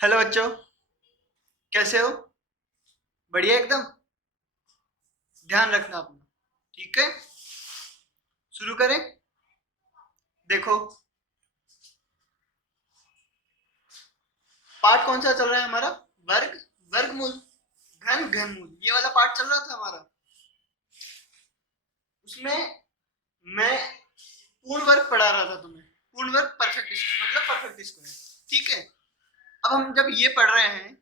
Hello बच्चों, कैसे हो? बढ़िया एकदम। ध्यान रखना अपना। ठीक है, शुरू करें। देखो, पार्ट कौन सा चल रहा है हमारा? वर्ग, वर्गमूल, घन, घनमूल, ये वाला पार्ट चल रहा था हमारा। उसमें मैं पूर्ण वर्ग पढ़ा रहा था तुम्हें। पूर्ण वर्ग परफेक्ट मतलब परफेक्ट स्क्वायर। ठीक है, अब हम जब ये पढ़ रहे हैं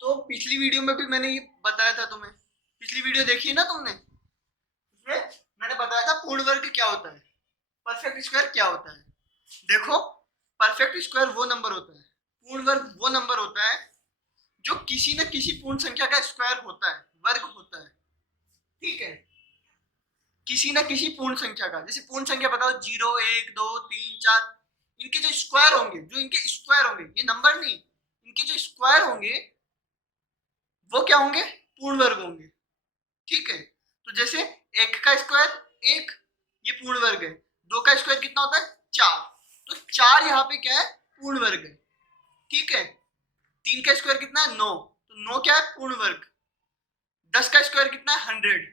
तो पिछली वीडियो में भी मैंने ये बताया था तुम्हें। पिछली वीडियो देखी है ना तुमने? उसमें मैंने बताया था पूर्ण वर्ग क्या होता है, परफेक्ट स्क्वायर क्या होता है। देखो, परफेक्ट स्क्वायर वो नंबर होता है, पूर्ण वर्ग वो नंबर होता है जो किसी न किसी पूर्ण संख्या का स्क्वायर होता है, वर्ग होता है। ठीक है, किसी न किसी पूर्ण संख्या का। जैसे पूर्ण संख्या बताओ, 0, 1, 2, 3, 4, इनके जो स्क्वायर होंगे, ये नंबर नहीं, इनके जो स्क्वायर होंगे वो क्या होंगे? पूर्ण वर्ग होंगे। ठीक है, तो जैसे एक का स्क्वायर एक, ये पूर्ण वर्ग है। दो का स्क्वायर कितना होता है? चार, तो चार यहाँ पे क्या है? पूर्ण वर्ग है। ठीक है, तीन का स्क्वायर कितना है? नौ, तो नौ क्या है? पूर्ण वर्ग। 10 का स्क्वायर कितना है? 100।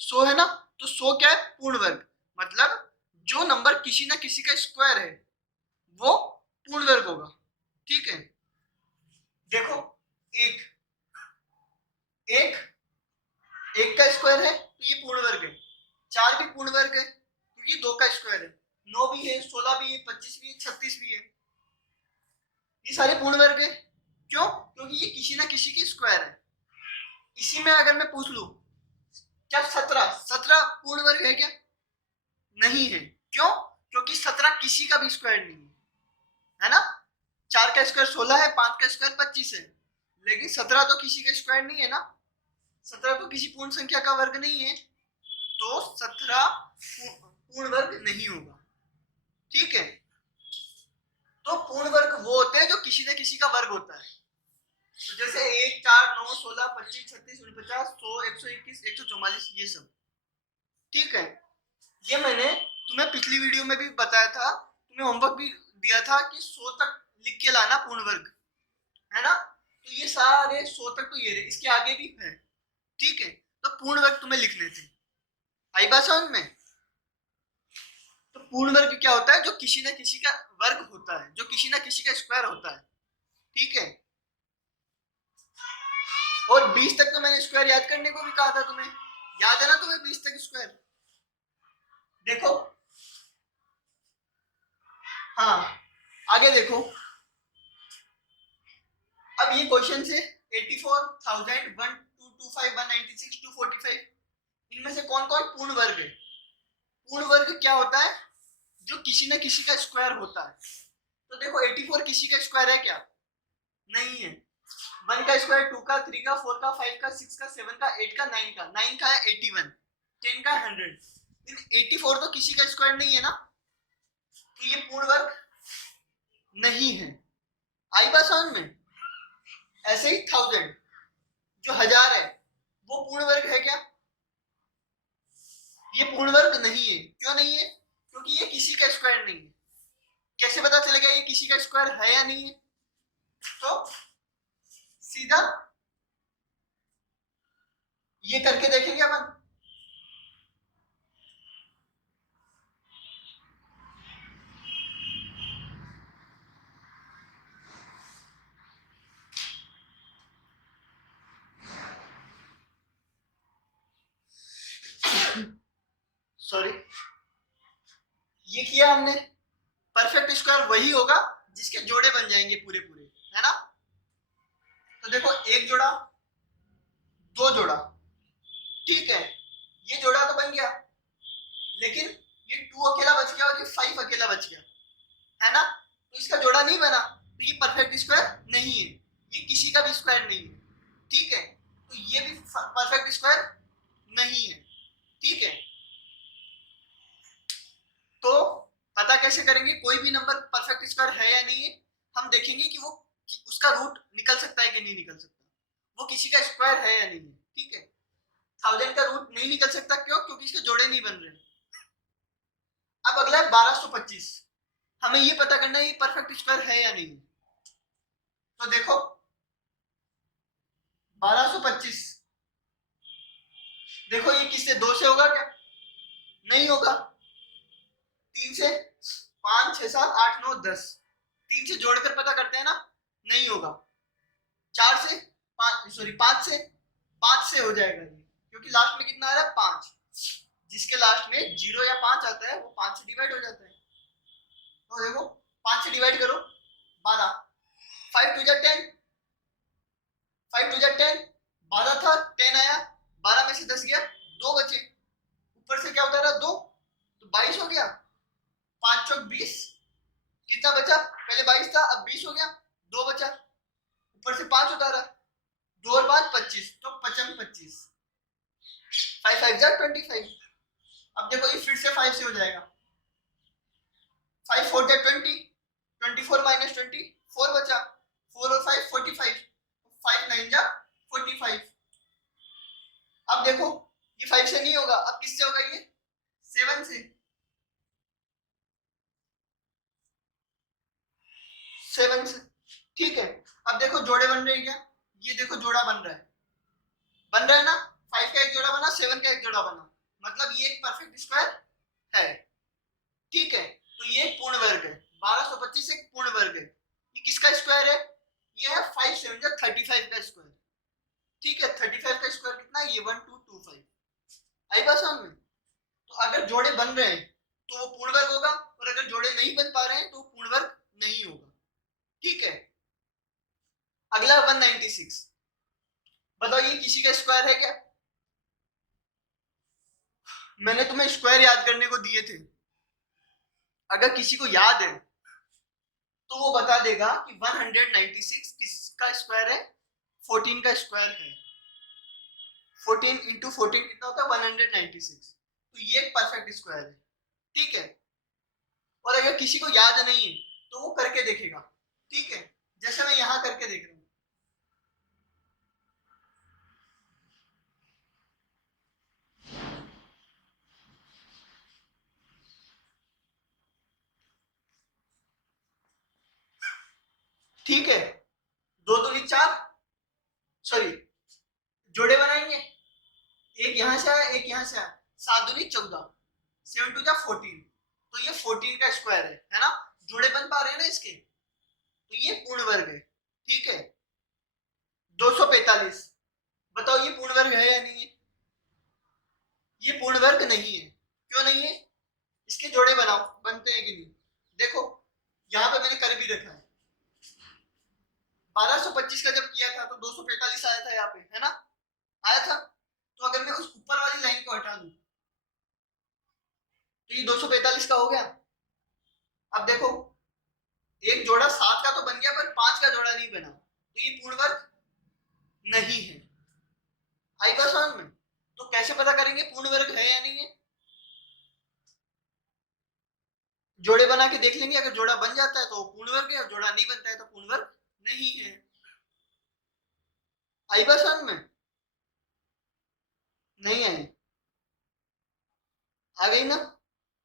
100 है ना, तो 100 क्या है? पूर्ण वर्ग। मतलब जो नंबर किसी ना किसी का स्क्वायर है वो पूर्ण वर्ग होगा। ठीक है, देखो, एक, एक, एक का स्क्वायर है तो ये पूर्ण वर्ग है। चार भी पूर्ण वर्ग है क्योंकि दो का स्क्वायर है। नौ भी है, 16 भी है, 25 भी है, 36 भी है, ये सारे पूर्ण वर्ग है। क्यों? क्योंकि ये किसी ना किसी के स्क्वायर है। इसी में अगर मैं पूछ लू, क्या 17, 17 पूर्ण वर्ग है क्या? नहीं है। क्यों? क्योंकि 17 किसी का भी स्क्वायर नहीं है ना। चार का स्क्वायर 16 है, पांच का स्क्वायर 25 है, लेकिन 17 तो किसी का स्क्वायर नहीं है ना। 17 तो किसी पूर्ण संख्या का वर्ग नहीं है, तो 17 पूर्ण वर्ग नहीं होगा। ठीक है, तो पूर्ण वर्ग वो होते हैं जो किसी न किसी का वर्ग होता है। तो जैसे 1, 4, 9, 16, 25, 26, 49, 100, 121, 144, ये सब। ठीक है, ये मैंने तुम्हें पिछली वीडियो में भी बताया था, तुम्हें होमवर्क भी दिया था कि 100 तक लिख के लाना पूर्ण वर्ग, है ना। तो ये सारे 100 तक तो ये रहे, इसके आगे भी है। ठीक है, तो पूर्ण वर्ग तुम्हें लिखने थे। आई बात समझ में? तो पूर्ण वर्ग क्या होता है? जो किसी न किसी का वर्ग होता है, जो किसी न किसी का स्क्वायर होता है। ठीक है, और 20 तक तो मैंने स्क्वायर याद करने को भी कहा था तुम्हें। याद है ना तुम्हें 20 तक स्क्वायर? देखो, हाँ, आगे देखो। अब ये क्वेश्चन से 84,000, 1,225, 196, 245, इनमें से कौन कौन पूर्ण वर्ग है? पूर्ण वर्ग क्या होता है? जो किसी न किसी का स्क्वायर होता है। तो देखो, 84 किसी का स्क्वायर है क्या? नहीं है। वन का स्क्वायर, टू का, थ्री का, फोर का, फाइव का, सिक्स का, सेवन का, एट का, नाइन का। नाइन का है 81, टेन का 100, लेकिन 84 तो किसी का स्क्वायर नहीं है ना, तो ये पूर्ण वर्ग नहीं है। आई बात समझ में? ऐसे ही 1000, जो 1000 है, वो पूर्ण वर्ग है क्या? ये पूर्ण वर्ग नहीं है। क्यों नहीं है? क्योंकि ये किसी का स्क्वायर नहीं है। कैसे पता चलेगा ये किसी का स्क्वायर है या नहीं है? तो सीधा ये करके देखेंगे अपन। सॉरी, ये किया हमने। परफेक्ट स्क्वायर वही होगा जिसके जोड़े बन जाएंगे पूरे पूरे, है ना। तो देखो, एक जोड़ा, दो जोड़ा, ठीक है, ये जोड़ा तो बन गया, लेकिन ये टू अकेला बच गया और ये फाइव अकेला बच गया, है ना। तो इसका जोड़ा नहीं बना, तो ये परफेक्ट स्क्वायर नहीं है, ये किसी का भी स्क्वायर नहीं है। ठीक है, तो ये भी परफेक्ट स्क्वायर नहीं है। ठीक है, तो पता कैसे करेंगे कोई भी नंबर परफेक्ट स्क्वायर है या नहीं है? हम देखेंगे कि वो उसका रूट निकल सकता है कि नहीं निकल सकता, वो किसी का स्क्वायर है या नहीं है। ठीक है, 1000 का रूट नहीं निकल सकता। क्यों? क्योंकि इसके जोड़े नहीं बन रहे। अब अगला है 1225। हमें ये पता करना है ये परफेक्ट स्क्वायर है या नहीं। तो देखो 1225, देखो ये किससे, 2 से होगा क्या? नहीं होगा। 3 से, 5 6 7 8 9 10, 3 से जोड़कर पता करते हैं ना, नहीं होगा। 4 से, 5 सॉरी 5 से, 5 से हो जाएगा ये, क्योंकि लास्ट में कितना आ रहा है 5, जिसके लास्ट में 0 या 5 आता है वो 5 से डिवाइड हो जाता है। तो देखो 5 से डिवाइड करो 12, 5 2 जा 10, 5 2 जा 10, 12 था 10 आया, 12 में से 10 गया, 2 बचे, ऊपर से क्या उतारा 2, तो 22 हो गया, 5 चौक 20, कितना बचा, पहले 22 था अब 20 हो गया, 2 बचा, ऊपर से 5 उतारा, 2 और 5 25, तो 55 25, 5 5 जा 25। अब देखो ये फिर से 5 से हो जाएगा, 5 4 जा 20, 24 माइनस 20 4 बचा, 4 और 5 45, 5 9 जा 45। अब देखो ये 5 से नहीं होगा, अब किससे होगा ये, 7 से, 7 से, ठीक है। अब देखो जोड़े बन रहे हैं क्या, ये देखो जोड़ा बन रहा है ना, 5 का एक जोड़ा बना, 7 का एक जोड़ा बना, मतलब ये एक परफेक्ट स्क्वायर है, ठीक है। तो ये एक पूर्ण वर्ग है, 1225 एक पूर्ण वर्ग है। ये किसका स्क्वायर है, ये है 5 7 जा 35 का स्क्वायर, ठीक है। 35 का स्क्वायर कितना है, ये 1225। आई बात समझ में। तो अगर जोड़े बन रहे हैं तो वो पूर्ण वर्ग होगा, और अगर जोड़े नहीं बन पा रहे हैं तो पूर्ण वर्ग नहीं होगा, ठीक है। अगला 196, बताओ ये किसी का स्क्वायर है क्या? मैंने तुम्हें स्क्वायर याद करने को दिए थे, अगर किसी को याद है तो वो बता देगा कि 196 किसका स्क्वायर है, 14 का स्क्वायर है। 14 इंटू 14 कितना होता है 196, तो ये एक परफेक्ट स्क्वायर है, ठीक है। और अगर किसी को याद नहीं है तो वो करके देखेगा, ठीक है, जैसे मैं यहां करके देख रहा हूं। ठीक है, 2 दूनी 4, सॉरी जोड़े बनाएंगे, एक यहां से आया एक यहां से आया, 7 दूनी 14, 7 2 जा 14, तो ये 14 का स्क्वायर है ना, जोड़े बन पा रहे हैं ना इसके, तो ये पूर्ण वर्ग है, ठीक है। 245, बताओ ये पूर्ण वर्ग है या नहीं है? ये पूर्ण वर्ग नहीं है, क्यों नहीं है, इसके जोड़े बनाओ, बनते हैं कि नहीं, देखो यहाँ पे मैंने कर भी रखा है। 1225 का जब किया था तो 245 आया था यहाँ पे, है ना, आया था। तो अगर मैं उस ऊपर वाली लाइन को हटा दूं तो ये 245 का हो गया। अब देखो एक जोड़ा 7 का तो बन गया पर 5 का जोड़ा नहीं बना, तो ये पूर्ण वर्ग नहीं है। आई बात समझ में। तो कैसे पता करेंगे पूर्ण वर्ग है या नहीं है, जोड़े बना के देख लेंगे, अगर जोड़ा बन जाता है तो पूर्ण वर्ग है, और जोड़ा नहीं बनता है तो पूर्ण वर्ग नहीं है। आई बात समझ में, नहीं आई, आ गई ना,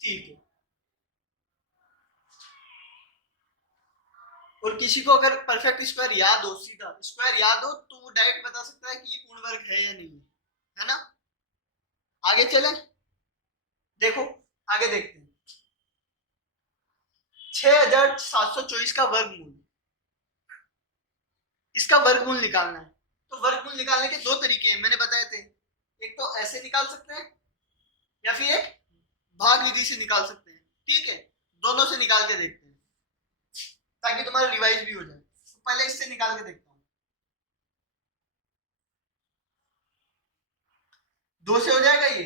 ठीक है। और किसी को अगर परफेक्ट स्क्वायर याद हो, सीधा स्क्वायर याद हो, तो वो डायरेक्ट बता सकता है कि ये पूर्ण वर्ग है या नहीं है ना। आगे चलें, देखो आगे देखते हैं। 6724 का वर्गमूल, इसका वर्गमूल निकालना है। तो वर्गमूल निकालने के 2 तरीके हैं, मैंने बताए थे, एक तो ऐसे निकाल सकते हैं या फिर एक भाग विधि से निकाल सकते हैं, ठीक है। दोनों से निकाल के देखते हैं ताकि तुम्हारा रिवाइज भी हो जाए। तो पहले इससे निकाल के देखता हूँ, 2 से हो जाएगा ये,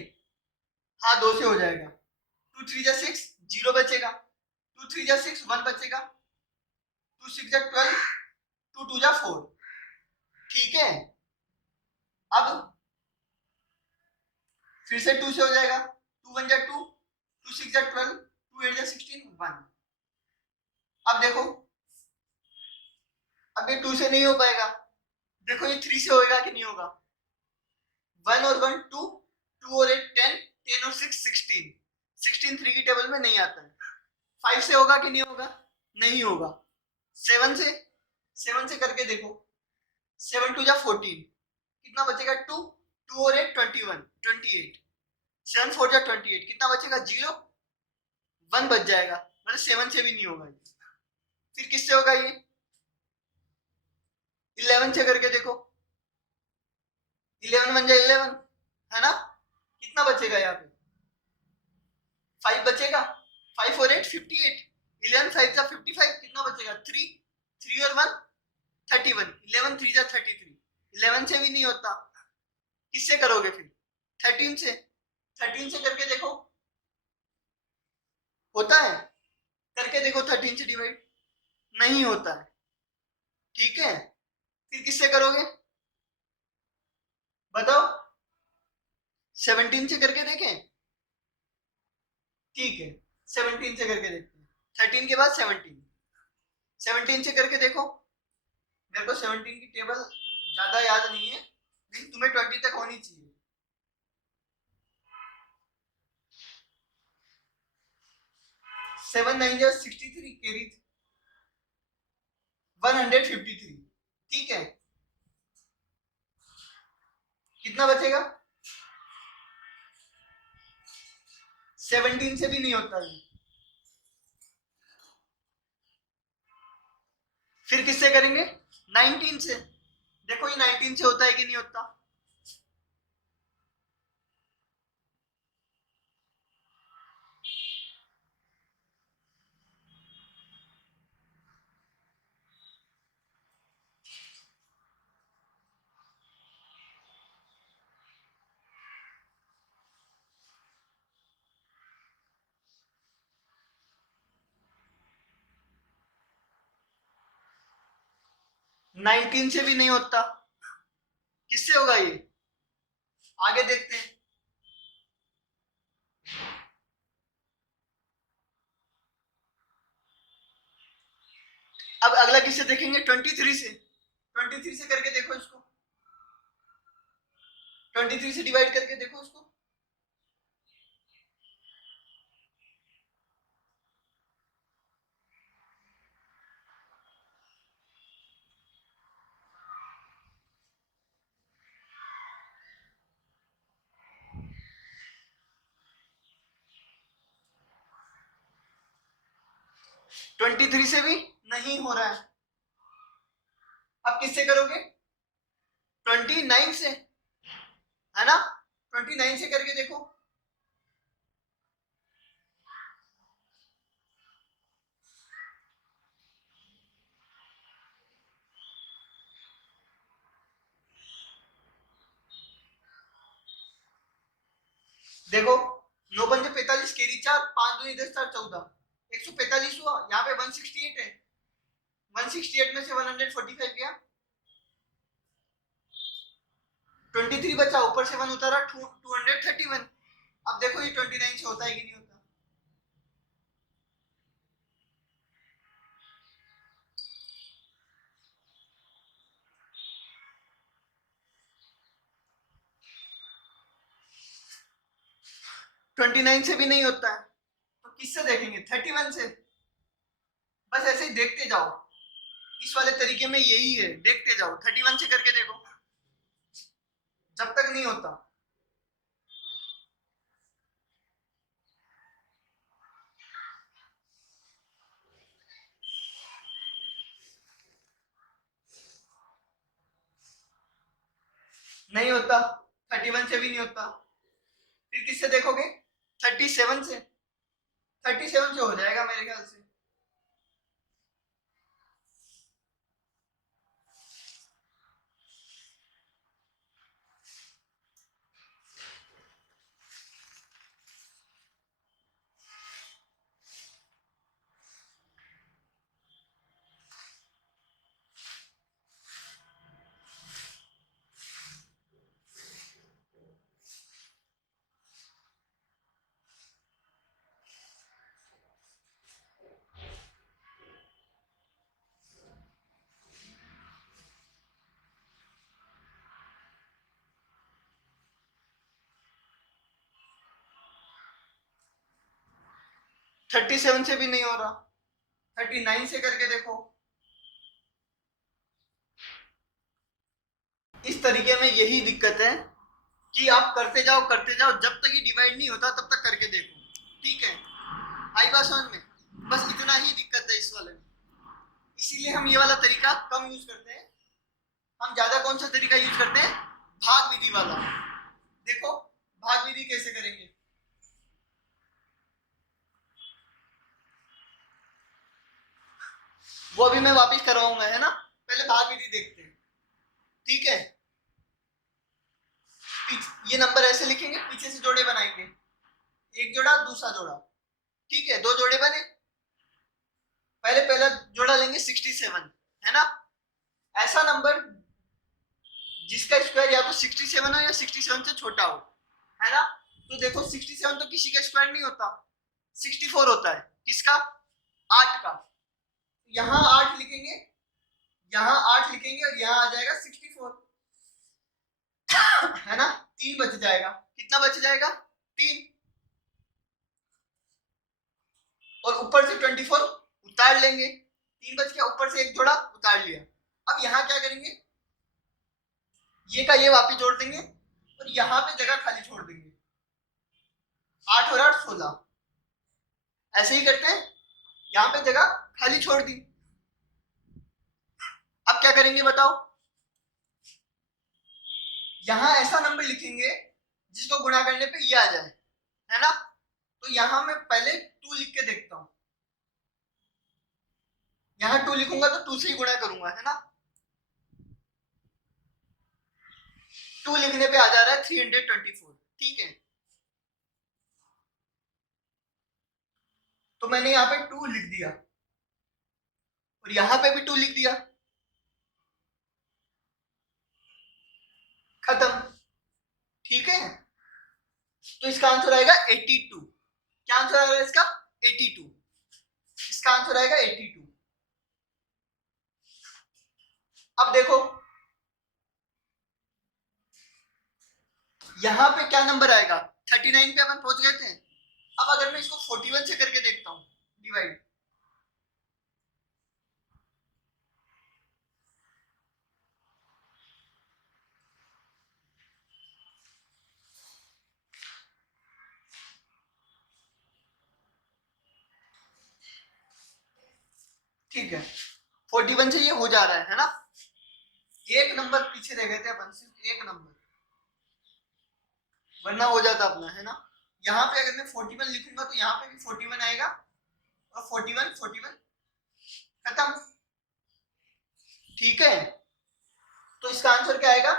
हाँ 2 से हो जाएगा। 2 3 जा 6, 0 बचेगा, 2 3 जा 6, 1 बचेगा, 2 6 जा 12, 2 2 जा 4, ठीक है। अब फिर से 2 से हो जाएगा, 2 1 जा 2, 2 6 जा 12, 2 8 जा 16, 1। अब देखो अब ये 2 से नहीं हो पाएगा, देखो ये 3 से होएगा कि नहीं होगा, 1 और 1 2, 2 और 8 10, 10 और 6 16, 16 3 की टेबल में नहीं आता है, 5 से होगा कि नहीं होगा? नहीं होगा। 7 से, 7 से करके देखो। 7 टू जा 14, कितना बचेगा? 2, 2 और 8 21, 28। 7 4 जा 28, कितना बचेगा? 0, 1 बच जाएगा, मतलब 7 से भी नहीं होगा। फिर किससे होगा ये? 11 से करके देखो। 11 बन जाए 11, है ना? कितना बचेगा यहाँ पे? 5 बचेगा। 5 और 8 58, 11 5 जा 55, कितना बचेगा? 3, 3 और 1 31, 11 3 जा 33। 11 से भी नहीं होता, किससे करोगे फिर? 13 से। 13 से करके देखो, होता है? करके देखो 13 से डिवाइड, नहीं होता है। ठीक है, फिर किससे करोगे बताओ? 17 से करके देखें? ठीक है, 17 से करके देखते हैं। 13 के बाद 17, 17 से करके देखो। मेरे को 17 की टेबल ज्यादा याद नहीं है, लेकिन तुम्हें 20 तक होनी चाहिए। 7 9 जा 63, कैरी 153। ठीक है, कितना बचेगा? 17 से भी नहीं होता है। फिर किससे करेंगे? 19 से। देखो ये 19 से होता है कि नहीं होता? नाइनटीन से भी नहीं होता, किससे होगा ये? आगे देखते हैं। अब अगला किससे देखेंगे? 23 से। 23 से करके देखो इसको। 23 से डिवाइड करके देखो उसको। ट्वेंटी थ्री से भी नहीं हो रहा है। अब किससे करोगे? 29 से, है ना? 29 से करके देखो। देखो 9 पंजे 45, केरी 4, 5 दूनी 10 4 14, 145 हुआ। यहाँ पे 168 है, 168 में से 145 गया, 23 बचा, ऊपर से 1 उतारा, 231। अब देखो ये 29 से होता है कि नहीं होता? ट्वेंटी नाइन से भी नहीं होता है, तो किससे देखेंगे? 31 से। बस ऐसे ही देखते जाओ, इस वाले तरीके में यही है, देखते जाओ। 31 से करके देखो, जब तक नहीं होता। नहीं होता, 31 से भी नहीं होता। फिर किससे देखोगे? 37 से। 37 से हो जाएगा मेरे ख्याल से। 37 से भी नहीं हो रहा, 39 से करके देखो। इस तरीके में यही दिक्कत है कि आप करते जाओ जब तक ये डिवाइड नहीं होता तब तक करके देखो, ठीक है। आई बात समझ में? बस इतना ही दिक्कत है इस वाले में, इसीलिए हम ये वाला तरीका कम यूज करते हैं। हम ज्यादा कौन सा तरीका यूज करते हैं? भाग विधि वाला। देखो भाग विधि कैसे करेंगे, वो अभी मैं वापिस करवाऊंगा, है ना। पहले भाग विधि देखते हैं, ठीक है। ये नंबर ऐसे लिखेंगे, पीछे से जोड़े बनाएंगे, एक जोड़ा दूसरा जोड़ा, ठीक है। दो जोड़े बने, पहला जोड़ा लेंगे 67, है ना। ऐसा नंबर जिसका स्क्वायर या तो 67 हो या 67 से छोटा हो, है ना। तो देखो 67 तो किसी का स्क्वायर नहीं होता, 64 होता है। किसका? 8 का। यहाँ 8 लिखेंगे, यहाँ 8 लिखेंगे और यहाँ आ जाएगा 64, है ना। 3 बच जाएगा। कितना बच जाएगा? 3। और ऊपर से 24 उतार लेंगे, 3 बच गया, ऊपर से एक जोड़ा उतार लिया। अब यहाँ क्या करेंगे, ये का ये वापिस जोड़ देंगे और यहाँ पे जगह खाली छोड़ देंगे। 8 और 8 16, ऐसे ही करते हैं। यहाँ पे जगह खाली छोड़ दी। अब क्या करेंगे बताओ? यहाँ ऐसा नंबर लिखेंगे जिसको गुणा करने पे ये आ जाए, है ना। तो यहाँ मैं पहले 2 लिख के देखता हूँ। यहाँ 2 लिखूंगा तो 2 से ही गुणा करूंगा, है ना। 2 लिखने पे आ जा रहा है 324, ठीक है। तो मैंने यहाँ पे 2 लिख दिया और यहाँ पे भी 2 लिख दिया, खत्म, ठीक है। तो इसका आंसर आएगा 82। क्या आंसर आएगा इसका? 82। इसका आंसर आएगा 82। अब देखो यहाँ पे क्या नंबर आएगा? 39 पे अपन पहुंच गए थे। अब अगर मैं इसको 41 से करके देखता हूँ डिवाइड, ठीक है। 41 से ये हो जा रहा है ना। एक नंबर पीछे रह गए थे अपन, सिर्फ एक नंबर, वरना हो जाता अपना, है ना। यहाँ पे अगर मैं 41 लिखूंगा तो यहाँ पे भी 41 आएगा और 41 41 खत्म, ठीक है। तो इसका आंसर क्या आएगा?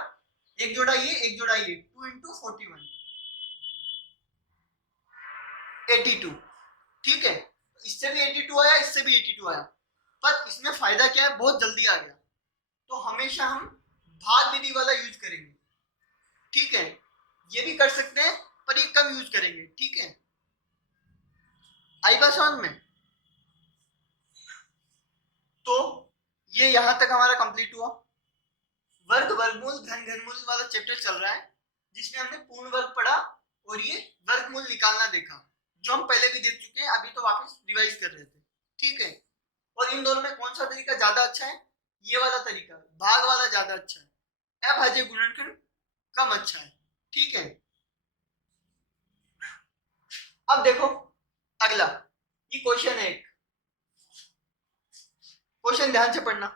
एक जोड़ा ये, एक जोड़ा ये, 2 × 41 82, ठीक है। इससे भी 82 आया, इससे भी 82 आया, पर इसमें फायदा क्या है? बहुत जल्दी आ गया। तो हमेशा हम भाग विधि वाला यूज करेंगे, ठीक है। ये भी कर सकते हैं पर ये कम यूज करेंगे, ठीक है। आई बात समझ में? तो ये यहां तक हमारा कंप्लीट हुआ। वर्ग वर्गमूल घन घनमूल वाला चैप्टर चल रहा है, जिसमें हमने पूर्ण वर्ग पढ़ा और ये वर्गमूल निकालना देखा, जो हम पहले भी देख चुके हैं। अभी तो वापस रिवाइज कर रहे थे, ठीक है। और इन दोनों में कौन सा तरीका ज्यादा अच्छा है? ये वाला तरीका, भाग वाला ज्यादा अच्छा है। अभाज्य गुणनखंड कम अच्छा है, ठीक है। अब देखो अगला, ये क्वेश्चन है एक, क्वेश्चन ध्यान से पढ़ना।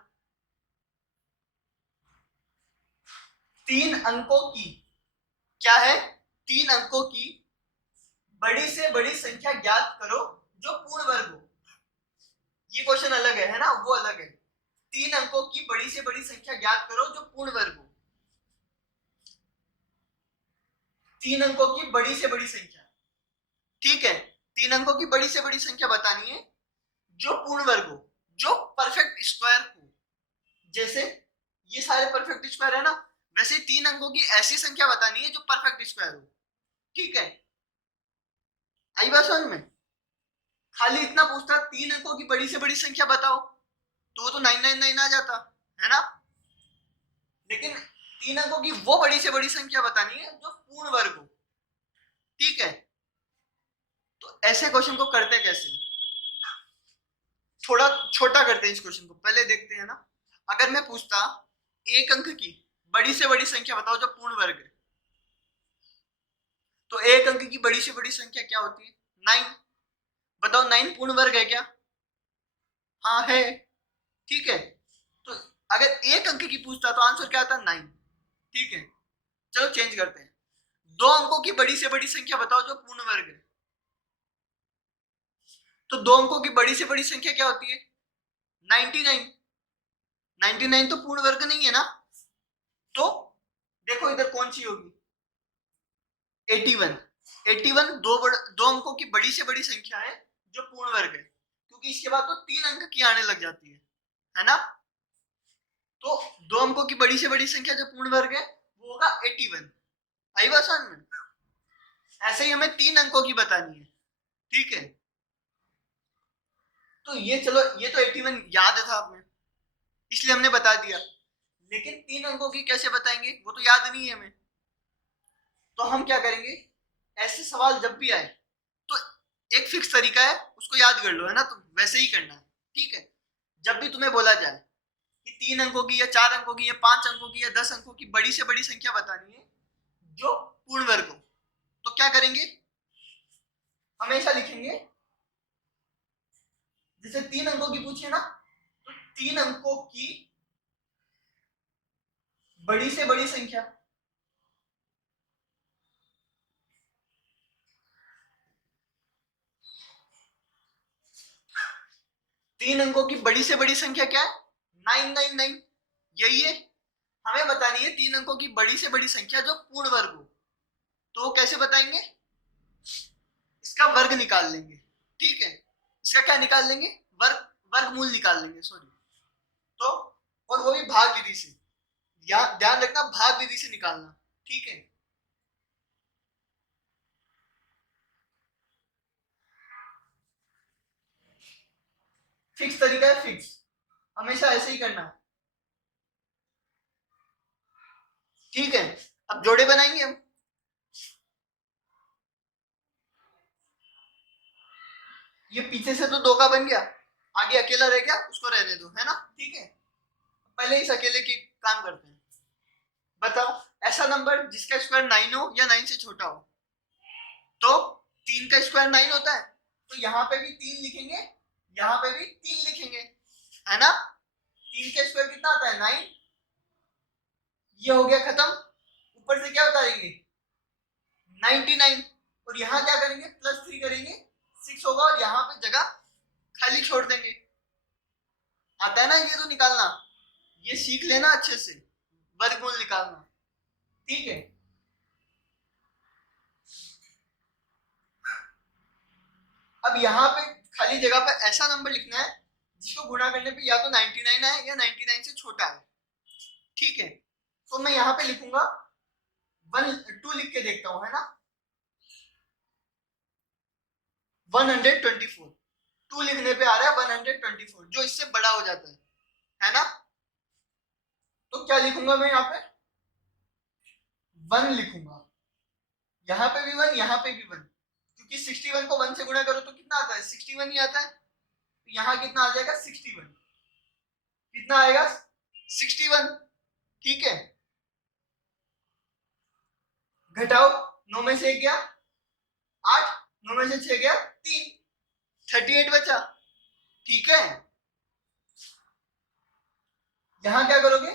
3 अंकों की, क्या है? 3 अंकों की बड़ी से बड़ी संख्या ज्ञात करो जो पूर्ण वर्ग हो। ये क्वेश्चन अलग है ना, वो अलग है। 3 अंकों की बड़ी से बड़ी संख्या ज्ञात करो जो पूर्ण वर्ग हो। 3 अंकों की बड़ी से बड़ी संख्या, ठीक है। 3 अंकों की बड़ी से बड़ी संख्या बतानी है जो पूर्ण वर्ग हो, जो परफेक्ट स्क्वायर हो। जैसे ये सारे परफेक्ट स्क्वायर है ना, वैसे 3 अंकों की ऐसी संख्या बतानी है जो परफेक्ट स्क्वायर हो, ठीक है। आई बात समझ में? खाली इतना पूछता 3 अंकों की बड़ी से बड़ी संख्या बताओ, तो वो तो 999 आ जाता, है ना। लेकिन 3 अंकों की वो बड़ी से बड़ी संख्या बतानी है जो पूर्ण वर्ग हो, ठीक है। तो ऐसे क्वेश्चन को करते कैसे? थोड़ा छोटा करते हैं इस क्वेश्चन को, पहले देखते हैं ना। अगर मैं पूछता एक अंक की बड़ी से बड़ी संख्या बताओ जो पूर्ण वर्ग है, तो एक अंक की बड़ी से बड़ी संख्या क्या होती है? 9। बताओ 9 पूर्ण वर्ग है क्या? हाँ है, ठीक है। तो अगर एक अंक की पूछता तो आंसर क्या आता? 9, ठीक है। चलो चेंज करते हैं, 2 अंकों की बड़ी से बड़ी संख्या बताओ जो पूर्ण वर्ग है। तो 2 अंकों की बड़ी से बड़ी संख्या क्या होती है? 99। 99 तो पूर्ण वर्ग नहीं है ना, तो देखो इधर कौन सी होगी? 81। 81 दो अंकों की बड़ी से बड़ी संख्या है जो पूर्ण वर्ग है, क्योंकि इसके बाद तो 3 अंक की आने लग जाती है ना। तो 2 अंकों की बड़ी से बड़ी संख्या जो पूर्ण वर्ग है वो होगा 81। आई बात समझ में? ऐसे ही हमें 3 अंकों की बतानी है, ठीक है। तो ये चलो, ये तो 81 याद था आपने, इसलिए हमने बता दिया। लेकिन 3 अंकों की कैसे बताएंगे, वो तो याद नहीं है हमें। तो हम क्या करेंगे, ऐसे सवाल जब भी आए तो एक फिक्स तरीका है, उसको याद कर लो, है ना। तो वैसे ही करना है, ठीक है। जब भी तुम्हें बोला जाए कि 3 अंकों की या 4 अंकों की या 5 अंकों की या 10 अंकों की बड़ी से बड़ी संख्या बतानी है जो पूर्ण वर्ग हो, तो क्या करेंगे, हमेशा लिखेंगे, जैसे 3 अंकों की पूछिए ना, तो 3 अंकों की बड़ी से बड़ी संख्या, तीन अंकों की बड़ी से बड़ी संख्या क्या है? 999, यही है। हमें बतानी है 3 अंकों की बड़ी से बड़ी संख्या जो पूर्ण वर्ग हो, तो वो कैसे बताएंगे? इसका वर्ग निकाल लेंगे, ठीक है। इसका क्या निकाल लेंगे? वर्ग, वर्गमूल निकाल लेंगे, सॉरी। तो और वो भी भाग विधि से, ध्यान रखना, भाग विधि से निकालना, ठीक है। फिक्स तरीका है, फिक्स, हमेशा ऐसे ही करना है, ठीक है। अब जोड़े बनाएंगे हम। ये पीछे से तो 2 का बन गया, आगे अकेला रह गया, उसको रहने दो, है ना, ठीक है। पहले इस अकेले की काम करते हैं। बताओ ऐसा नंबर जिसका स्क्वायर 9 हो या 9 से छोटा हो, तो 3 का स्क्वायर 9 होता है, तो यहाँ पे भी 3 लिखेंगे, यहाँ पे भी 3 लिखेंगे, है ना। 3 का स्क्वायर कितना आता है? 9। ये हो गया खत्म। ऊपर से क्या उतारेंगे? 99। और यहाँ क्या करेंगे? +3 करेंगे, 6 होगा, और यहाँ पे जगह खाली छोड़ देंगे। आता है ना ये तो निकालना, ये सीख लेना अच्छे से, वर्गमूल निकालना, ठीक है। अब यहाँ पे खाली जगह पे ऐसा नंबर लिखना है जिसको गुणा करने पे या तो 99 है या 99 से छोटा है, ठीक है। तो मैं यहाँ पे लिखूंगा 2 लिख के देखता हूँ, है ना। 124, 2 लिखने पे आ रहा है 124, जो इससे बड़ा हो जाता है ना। तो क्या लिखूंगा मैं यहाँ पे? 1 लिखूंगा, यहाँ पे भी 1, यहाँ पे भी 1, क्योंकि 61 को 1 से गुणा करो तो कितना आता है? 61 ही आता है। तो यहाँ कितना आ जाएगा? 61। कितना आएगा? 61, ठीक है। घटाओ, 9 में से 1 गया 8, 9 में से 6 गया 3, 38 बचा, ठीक है। यहाँ क्या करोगे?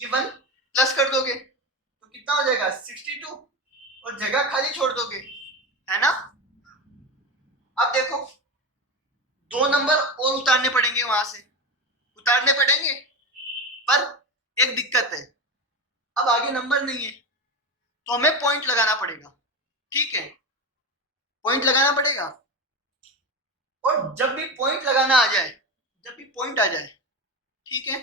ये 1 प्लस कर दोगे तो कितना हो जाएगा? 62, और जगह खाली छोड़ दोगे, है ना। अब देखो 2 नंबर और उतारने पड़ेंगे, वहां से उतारने पड़ेंगे, पर एक दिक्कत है, अब आगे नंबर नहीं है, तो हमें पॉइंट लगाना पड़ेगा, ठीक है। पॉइंट लगाना पड़ेगा, और जब भी पॉइंट लगाना आ जाए, जब भी पॉइंट आ जाए, ठीक है,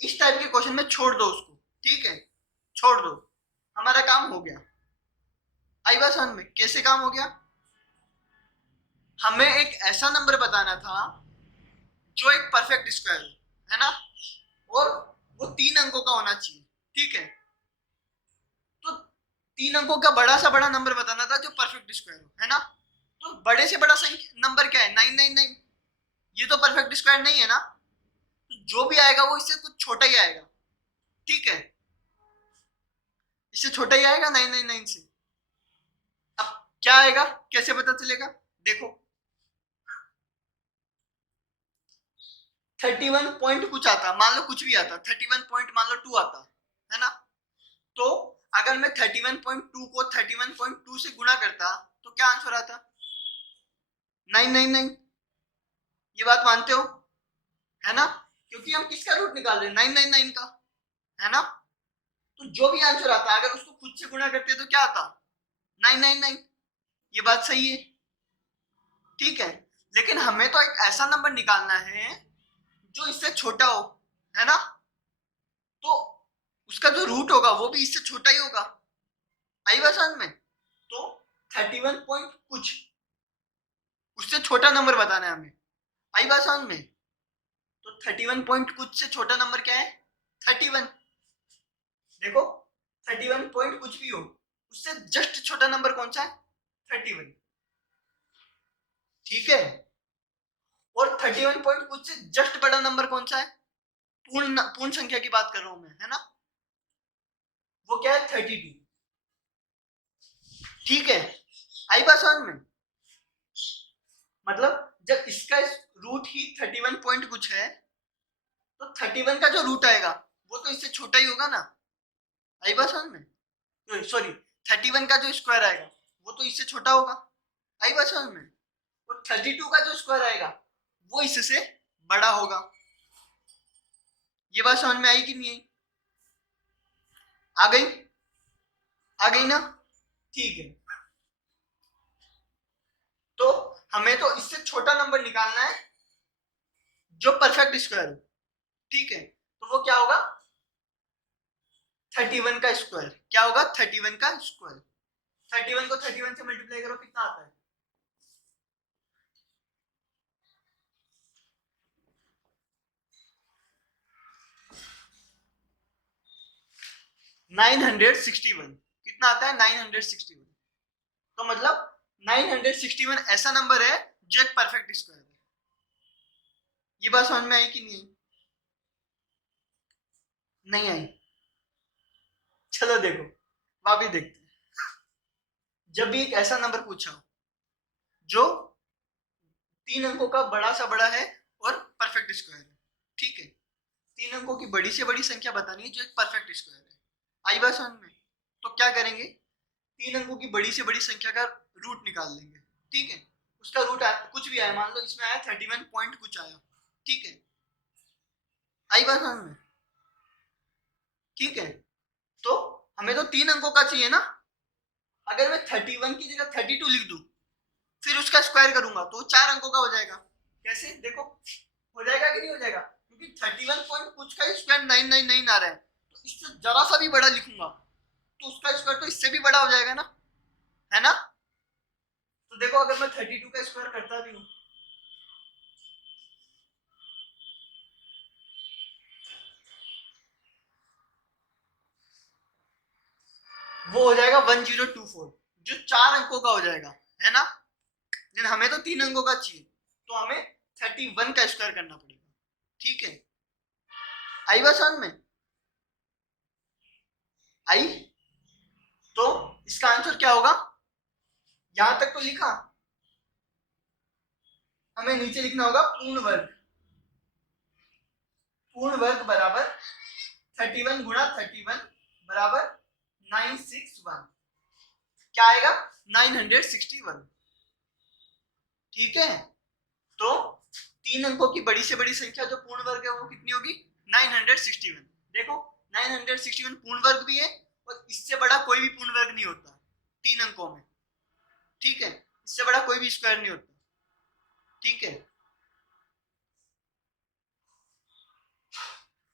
इस टाइप के क्वेश्चन में छोड़ दो उसको, ठीक है, छोड़ दो, हमारा काम हो गया। आई बात समझ में? कैसे काम हो गया? हमें एक ऐसा नंबर बताना था जो एक परफेक्ट स्क्वायर है ना, और वो 3 अंकों का होना चाहिए, ठीक है। तो 3 अंकों का बड़ा सा बड़ा नंबर बताना था जो परफेक्ट स्क्वायर हो, है ना। तो बड़े से बड़ा नंबर क्या है? 999। ये तो परफेक्ट स्क्वायर नहीं है ना, तो जो भी आएगा वो इससे कुछ छोटा ही आएगा, ठीक है, इससे छोटा ही आएगा 999 से। अब क्या आएगा, कैसे पता चलेगा, देखो 31 पॉइंट कुछ आता, मान लो कुछ भी आता, 31 पॉइंट मान लो 2 आता है ना, तो अगर मैं 31.2 को 31.2 से गुणा करता तो क्या आंसर आता, 999। ये बात मानते हो, है ना, क्योंकि हम किसका रूट निकाल रहे हैं, 999 का, है ना, तो जो भी आंसर आता अगर उसको खुद से गुणा करते तो क्या आता, 999। ये बात सही है, ठीक है, लेकिन हमें तो एक ऐसा नंबर निकालना है जो इससे छोटा हो, है ना, तो उसका जो रूट होगा वो भी इससे छोटा ही होगा। आई बात समझ में, तो 31 पॉइंट कुछ, उससे छोटा नंबर बताना है हमें। आई बात समझ में, तो 31 पॉइंट कुछ से छोटा नंबर क्या है, 31। देखो 31 पॉइंट कुछ भी हो, उससे जस्ट छोटा नंबर कौन सा है, 31, ठीक है, और 31 पॉइंट कुछ से जस्ट बड़ा नंबर कौन सा है, पूर्ण संख्या की बात कर रहा हूं मैं, है ना, वो क्या है, 32, ठीक है। आई बात समझ में, मतलब जब इसका रूट ही 31 पॉइंट कुछ है तो 31 का जो रूट आएगा वो तो इससे छोटा ही होगा ना। आई बात समझ में, सॉरी 31 का जो स्क्वायर आएगा वो तो इससे छोटा होगा। आई बात समझ में, और 32 का जो स्क्वायर आएगा वो इससे बड़ा होगा। ये बात समझ में आई कि नहीं आई, आ गई, आ गई ना, ठीक है, तो हमें तो इससे छोटा नंबर निकालना है जो परफेक्ट स्क्वायर हो, ठीक है, तो वो क्या होगा, 31 का स्क्वायर, क्या होगा 31 का स्क्वायर, 31 को 31 से मल्टीप्लाई करो कितना आता है, 961, कितना आता है 961, तो मतलब 961 ऐसा नंबर है जो एक परफेक्ट स्क्वायर है। ये बात समझ में आई कि नहीं, नहीं आई, चलो देखो वापिस देखते हैं। जब भी एक ऐसा नंबर पूछा हो जो 3 अंकों का बड़ा सा बड़ा है और परफेक्ट स्क्वायर है, ठीक है, 3 अंकों की बड़ी से बड़ी संख्या बतानी है जो एक परफेक्ट स्क्वायर है। आई बात समझ में, तो क्या करेंगे, 3 अंकों की बड़ी से बड़ी संख्या का रूट निकाल लेंगे, ठीक है, उसका रूट कुछ भी आया, मान लो इसमें आया 31 पॉइंट कुछ आया, ठीक है, आई बात समझ में, ठीक है, तो हमें तो 3 अंकों का चाहिए ना, अगर मैं 31 की जगह 32 लिख दूं फिर उसका स्क्वायर करूंगा तो 4 अंकों का हो जाएगा। कैसे, देखो हो जाएगा कि नहीं हो जाएगा, क्योंकि 31 पॉइंट कुछ का स्क्वायर 999 आ रहा है, तो इससे जरा सा भी बड़ा लिखूंगा तो उसका स्क्वायर तो इससे भी बड़ा हो जाएगा ना, है ना, तो देखो अगर मैं 32 का स्क्वायर करता भी हूँ, वो हो जाएगा 1024, जो 4 अंकों का हो जाएगा, है ना, लेकिन हमें तो 3 अंकों का चाहिए, तो हमें 31 का स्क्वायर करना पड़ेगा, ठीक है। आई बात समझ में, आई, तो इसका आंसर क्या होगा, यहां तक तो लिखा, हमें नीचे लिखना होगा पूर्ण वर्ग, पूर्ण वर्ग बराबर 31 गुणा 31 बराबर 961, क्या आएगा 961, ठीक है, तो 3 अंकों की बड़ी से बड़ी संख्या जो पूर्ण वर्ग है वो कितनी होगी, 961। देखो 961 पूर्ण वर्ग भी है और इससे बड़ा कोई भी पूर्ण वर्ग नहीं होता 3 अंकों में, ठीक है, इससे बड़ा कोई भी स्क्वायर नहीं होता, ठीक है।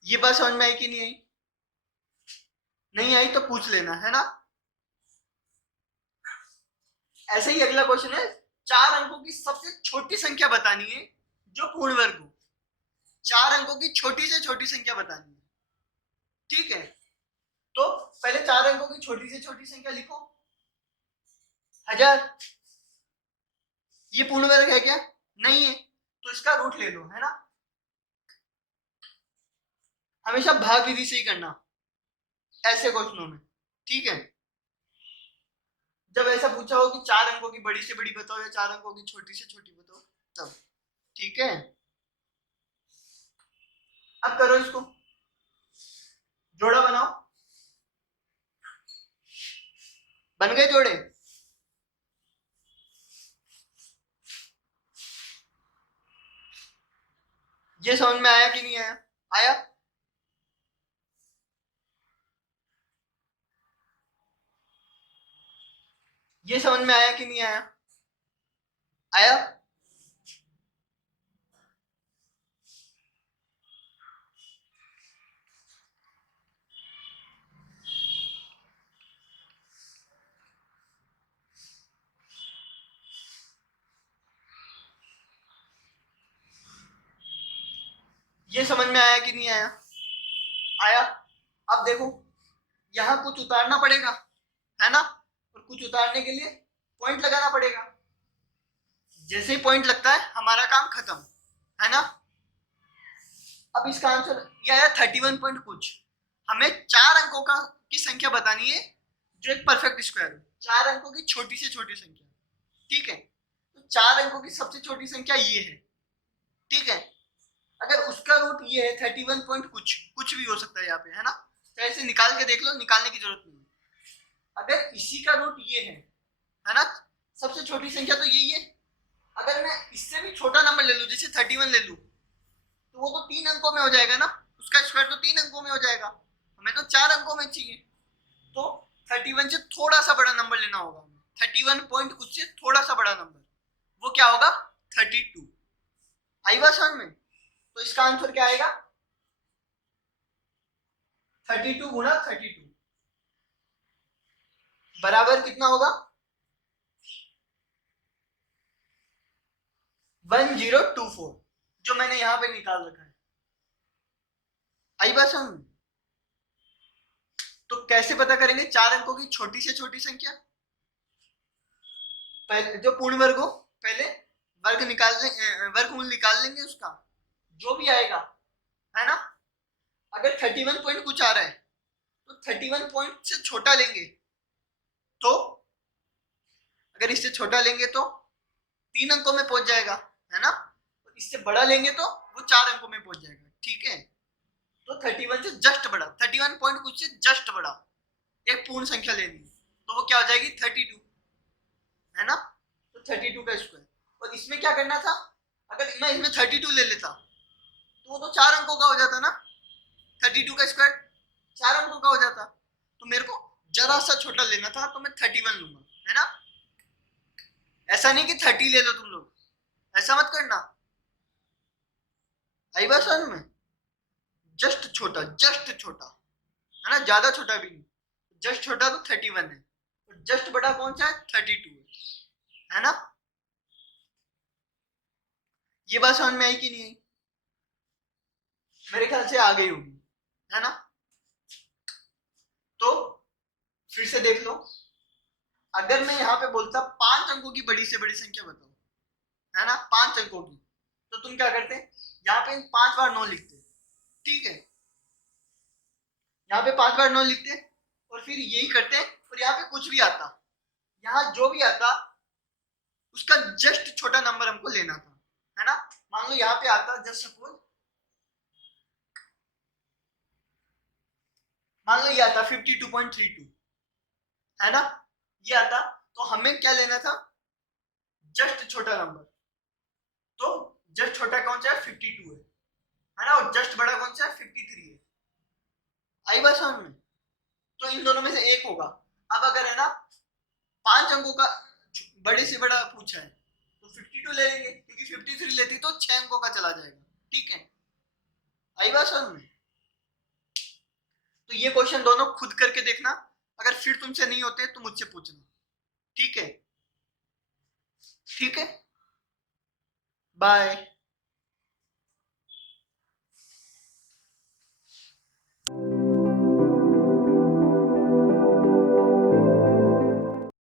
ये बात समझ में आई कि नहीं आई, नहीं आई तो पूछ लेना, है ना। ऐसे ही अगला क्वेश्चन है, 4 अंकों की सबसे छोटी संख्या बतानी है जो पूर्ण वर्ग हो, 4 अंकों की छोटी से छोटी संख्या बतानी है, ठीक है, तो पहले 4 अंकों की छोटी से छोटी संख्या लिखो, 1000, ये पूर्ण वर्ग है क्या, नहीं है, तो इसका रूट ले लो, है ना। हमेशा भाग विधि से ही करना ऐसे क्वेश्चनों में, ठीक है। जब ऐसा पूछा हो कि 4 अंकों की बड़ी से बड़ी बताओ या 4 अंकों की छोटी से छोटी बताओ, तब, ठीक है। अब करो इसको, जोड़ा बनाओ, बन गए जोड़े। ये समझ में आया कि नहीं आया? आया। ये समझ में आया कि नहीं आया? आया। ये समझ में आया कि नहीं आया? आया। अब देखो, यहाँ कुछ उतारना पड़ेगा, है ना, और कुछ उतारने के लिए पॉइंट लगाना पड़ेगा। जैसे ही पॉइंट लगता है हमारा काम खत्म, है ना। अब इसका आंसर ये आया 31 पॉइंट कुछ। हमें 4 अंकों का की संख्या बतानी है जो एक परफेक्ट स्क्वायर हो, 4 अंकों की छोटी से छोटी संख्या, ठीक है। तो 4 अंकों की सबसे छोटी संख्या ये है, ठीक है। अगर उसका रूट ये है 31 पॉइंट कुछ, कुछ भी हो सकता है यहाँ पे, है ना। तो ऐसे निकाल के देख लो, निकालने की जरूरत नहीं है। अगर इसी का रूट ये है ना, सबसे छोटी संख्या तो यही है। अगर मैं इससे भी छोटा नंबर ले लूं, जैसे 31 ले लूं, तो वो तो 3 अंकों में हो जाएगा ना, उसका स्क्वायर तो 3 अंकों में हो जाएगा। हमें तो 4 अंकों में चाहिए, तो 31 से थोड़ा सा बड़ा नंबर लेना होगा हमें। 31 पॉइंट कुछ से थोड़ा सा बड़ा नंबर, वो क्या होगा? 32। आई बात समझ में? तो इसका आंसर क्या आएगा? 32 गुणा 32 बराबर कितना होगा? 1024, जो मैंने यहां पे निकाल रखा है। आई बात समझ में? तो कैसे पता करेंगे 4 अंकों की छोटी से छोटी संख्या? पहले जो पूर्ण वर्ग हो, पहले वर्ग निकाल ले, वर्गमूल निकाल लेंगे उसका, जो भी आएगा, है ना। अगर 31 पॉइंट कुछ आ रहा है तो 31 पॉइंट से छोटा लेंगे, तो अगर इससे छोटा लेंगे तो 3 अंकों में पहुंच जाएगा, है ना। और इससे बड़ा लेंगे तो वो 4 अंकों में पहुंच जाएगा, ठीक है। तो 31 से जस्ट बड़ा, 31 पॉइंट कुछ से जस्ट बड़ा एक पूर्ण संख्या लेनी है, तो वो क्या हो जाएगी? 32, है ना। तो 32 का स्क्वायर। और इसमें क्या करना था? अगर मैं इसमें 32 ले लेता तो वो तो 4 अंकों का हो जाता ना। 32 का स्क्वायर 4 अंकों का हो जाता, तो मेरे को जरा सा छोटा लेना था, तो मैं 31 लूंगा, है ना। ऐसा नहीं कि 30 ले लो तुम लोग, ऐसा मत करना। आई बात समझ में? जस्ट छोटा, जस्ट छोटा, है ना, ज्यादा छोटा भी नहीं। जस्ट छोटा तो 31 है, और जस्ट बड़ा कौन सा है? 32 है ना। ये बात समझ में आई कि नहीं आई? मेरे ख्याल से आ गई होगी, है ना। तो फिर से देख लो, अगर मैं यहाँ पे बोलता 5 अंकों की बड़ी से बड़ी संख्या बताओ, है ना, 5 अंकों की, तो तुम क्या करते? यहाँ पे 5 बार 9 लिखते, ठीक है। यहाँ पे 5 बार 9 लिखते और फिर यही करते, और यहाँ पे कुछ भी आता, यहाँ जो भी आता उसका जस्ट छोटा नंबर हमको लेना था, है ना। मान लो यहाँ पे आता, जस्ट सपोज मान लो ये आता 52.32, है ना, ये आता, तो हमें क्या लेना था? जस्ट छोटा नंबर। तो जस्ट छोटा कौन सा है? 52 है ना, और जस्ट बड़ा कौन सा है? 53 है। आई बात समझ में? तो इन दोनों में से एक होगा। अब अगर है ना 5 अंकों का बड़े से बड़ा पूछा है तो 52 ले लेंगे, क्योंकि 53 लेती तो 6 अंकों का चला जाएगा, ठीक है। आई बात समझ में? तो ये क्वेश्चन दोनों खुद करके देखना, अगर फिर तुमसे नहीं होते तो मुझसे पूछना, ठीक है। ठीक है, बाय।